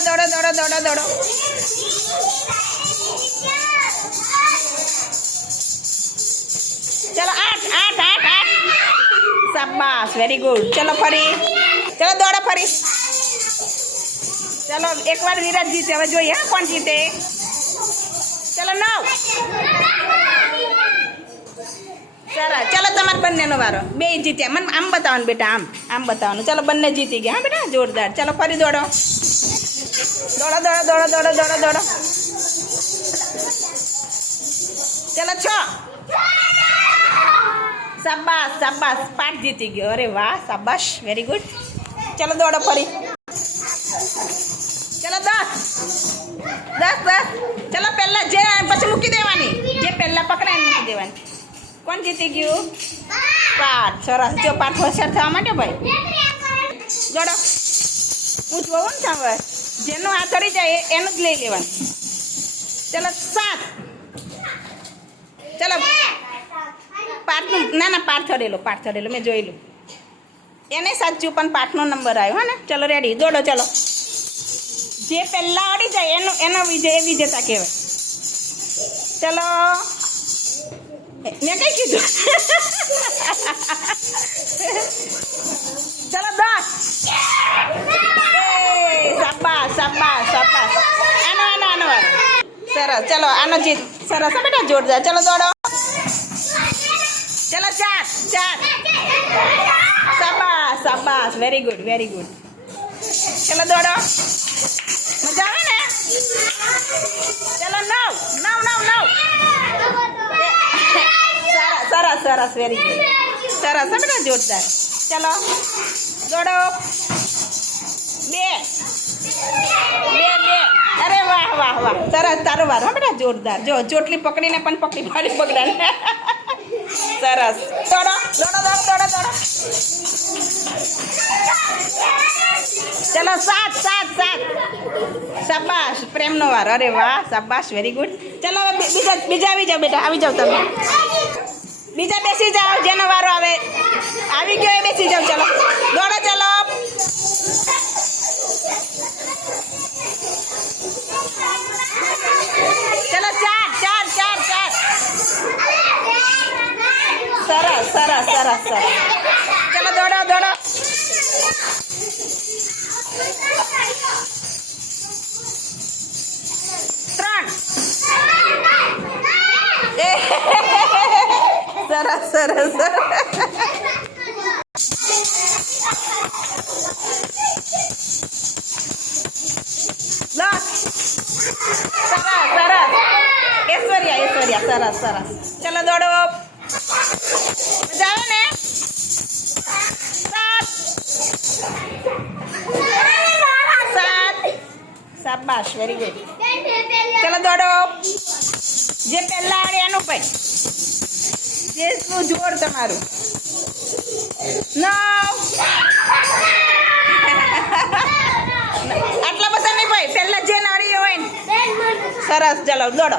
દોડો દોડો દોડો દોડો ચલો આઠ આઠ આઠ આઠ શાબાશ વેરી ગુડ ચલો ફરી ચલો દોડો ફરી ચલો એકવાર વિરાટ જીતે હવે જોઈએ હા કોણ જીતે ચલો નવ સરસ ચલો તમારે બંનેનો વારો બે જીત્યા મને આમ બતાવવાનું બેટા આમ આમ બતાવવાનું ચલો બંને જીતી ગયા હા બેટા જોરદાર ચલો ફરી દોડો દોડો દોડો દોડો દોડો દોડો દોડો ચલો છ શાબાશ શાબાશ પાઠ જીતી ગયો અરે વાહ શાબાશ વેરી ગુડ ચલો દોડો ફરી ચલો દસ દસ દસ ચલો પહેલા જે પછી મૂકી દેવાની જે પહેલા પકડાય એને મૂકી દેવાની કોણ જીતી ગયું પાઠ સરસ જો પાઠ હોશિયાર થવા માટે ભાઈ જોડો હું જોઉં ને સાંભળ જેનો આ ચડી જાય એનું જ લઈ લેવાનું. ચલો, સાત. ચલો. પાઠનું ના ના, પાઠ ચડેલો પાઠ ચડેલો મેં જોયેલું એને સાચું પણ પાઠનો નંબર આવ્યો, હા ને? ચલો રેડી દોડો, ચલો. જે પહેલાં આવડી જાય, એનો એનો વિજય, એ વિજેતા કહેવાય. ચલો. મેં કઈ કીધું? ચલો દસ એ શાબાશ શાબાશ શાબાશ આનો આનો આનો વાર સરસ. ચલો, આનો જીત. સરસ. બેટા જોરદાર. ચલો, દોડો. ચલો, ચાર ચાર. શાબાશ શાબાશ. વેરી ગુડ વેરી ગુડ ચલો, દોડો. મજા આવે ને? ચલો, નવ નવ નવ નવ. સરસ સરસ સરસ. વેરી ગુડ સરસ. બેટા જોરદાર. ચલો, દોડો. બે. બે બે. અરે વાહ વાહ વાહ. સરસ, તારો વાર. હા જોરદાર. જો, ચોટલી પકડીને પણ પકડી પાડી પકડાને. સરસ. દોડો દોડો દોડો દોડો દોડો. ચલો, સાત સાત સાત. શાબાશ. પ્રેમનો વાર. અરે વાહ, શાબાશ. વેરી ગુડ ચલો, હવે બીજા બીજા આવી જાઓ, બેટા. આવી જાઓ તમે. બીજા બેસી જાઓ. જેનો વારો આવે. આવી ગયો એ બેસી જાઓ. ચલો. સરસ સરસ. ચલો દોડો દોડો. ત્રણ. સરસ સરસ. સરસ સરસ સરસ. ચલો દોડો. મજા આવે ને સાત સાત શાબાશ વેરી ગુડ ચલો દોડો જે પહેલા આવે એનું ભાઈ જે શું જોર તમારું નવ આટલા બધા નહીં ભાઈ પહેલા જે નાળી હોય ને સરસ ચલો દોડો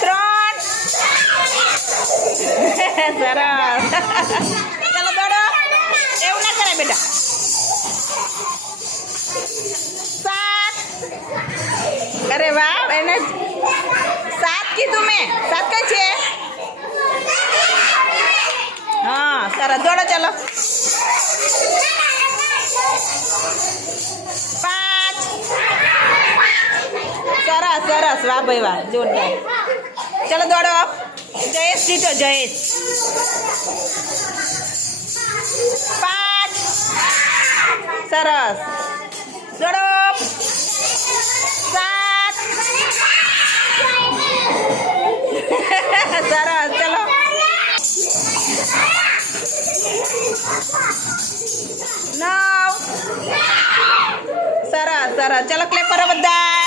ત્રણ સરસ ચલો દોડો એવું ના કરે બેટા સાત અરે વાહ એને સાત કીધું મેં સાત કઈ છે હા સરસ દોડો ચલો પાંચ સરસ સરસ. વાહ ભાઈ, વાહ. જોરદાર. ચલો દોડો જયેશ જીતો, જયેશ. પાંચ. સરસ. દોડો સાત. સરસ. ચલો. નવ. સરસ સરસ. ચલો ક્લેપરો બધા.